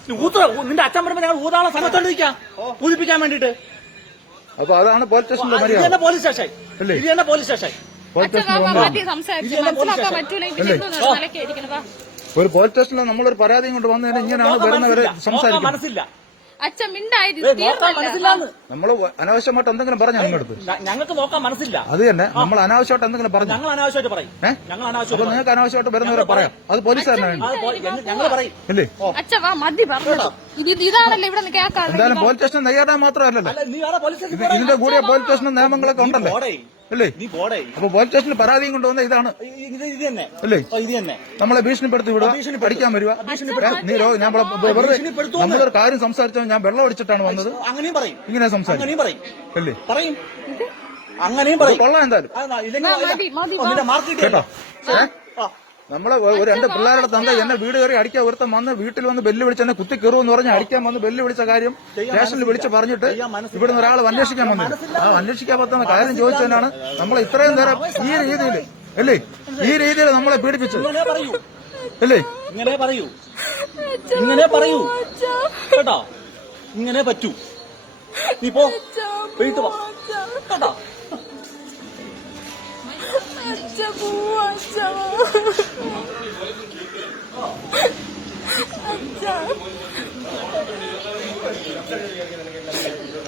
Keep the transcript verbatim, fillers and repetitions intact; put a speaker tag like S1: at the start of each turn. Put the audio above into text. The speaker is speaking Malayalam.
S1: നിന്റെ അച്ഛൻ പറയുമ്പോൾ ഞങ്ങൾ ഊതാളെ സമയത്തോണ്ടിരിക്കാം പൂജിപ്പിക്കാൻ വേണ്ടിട്ട്.
S2: അപ്പൊ അതാണ് പോലീസ് സ്റ്റേഷനിലെ
S1: ഇത് തന്നെ പോലീസ് സ്റ്റേഷൻ, ഇത് തന്നെ പോലീസ് സ്റ്റേഷൻ.
S2: ഒരു പോലീസ് സ്റ്റേഷനിൽ നമ്മളൊരു പരാതിയും കൊണ്ട് വന്നതിന് ഇങ്ങനെയാണ് വരുന്നവരെ സംസാരിക്കുന്നത്.
S1: മനസ്സില്ല
S2: നമ്മള് അനാവശ്യമായിട്ട് എന്തെങ്കിലും പറഞ്ഞു നിങ്ങളടുത്ത്
S1: ഞങ്ങൾക്ക് നോക്കാൻ മനസ്സില്ല.
S2: അത് തന്നെ നമ്മൾ അനാവശ്യമായിട്ട് എന്തെങ്കിലും പറഞ്ഞു
S1: ഞങ്ങൾ അനാവശ്യമായിട്ട് പറയും. ഞങ്ങൾ
S2: അപ്പൊ നിങ്ങൾക്ക് അനാവശ്യമായിട്ട് വരുന്നവരെ പറയാം. അത് പോലീസുകാരനാണ്
S1: ഞങ്ങൾ പറയും.
S2: അല്ലേ
S3: ഇതാണല്ലോ ഇവിടെ കേൾക്കാറ്.
S2: എന്തായാലും പോലീസ് സ്റ്റേഷൻ നെയ്യാറാൻ മാത്രമല്ലല്ലോ, ഇതിന്റെ കൂടിയ പോലീസ് സ്റ്റേഷൻ നിയമങ്ങളൊക്കെ ഉണ്ടല്ലോ അല്ലേ. അപ്പൊ പോലീസ് സ്റ്റേഷനിൽ പരാതിയും കൊണ്ടുവന്ന ഇതാണ് അല്ലേ. നമ്മളെ ഭീഷണിപ്പെടുത്തി വിടുക, പഠിക്കാൻ വരിക. ഞാൻ വെറുതെ നമ്മളൊരു കാര്യം സംസാരിച്ചാൽ ഞാൻ വെള്ളം അടിച്ചിട്ടാണ് വന്നത്,
S1: അങ്ങനെയും പറയും,
S2: ഇങ്ങനെ സംസാരിക്കും അല്ലേ.
S1: പറയും അങ്ങനെയും പറയും.
S2: കൊള്ളാം എന്തായാലും കേട്ടോ. നമ്മളെ ഒരു എന്റെ പിള്ളേരുടെ തന്ത എന്നെ വീട് കയറി അടിക്കാൻ ഒരുത്തം വന്ന് വീട്ടിൽ വന്ന് ബെല്ല് വിളിച്ച് എന്നെ കുത്തി കയറുമെന്ന് പറഞ്ഞ് അടിക്കാൻ വന്ന് ബെല്ല് വിളിച്ച കാര്യം സ്റ്റേഷനിൽ വിളിച്ച് പറഞ്ഞിട്ട് ഇവിടുന്ന് ഒരാൾ അന്വേഷിക്കാൻ വന്നു. ആ അന്വേഷിക്കാൻ പറ്റുന്ന കാര്യം ചോദിച്ചതിനാണ് നമ്മൾ ഇത്രയും നേരം ഈ രീതിയിൽ അല്ലേ, ഈ രീതിയിൽ നമ്മളെ പീഡിപ്പിച്ചത് അല്ലേ.
S1: ഇങ്ങനെ പറയൂ, ഇങ്ങനെ പറയൂ കേട്ടോ, ഇങ്ങനെ പറ്റൂ. നീ പോ, വീട്ടു പോ കേട്ടോ.
S3: അച്ഛാ പോവാ അച്ഛാ.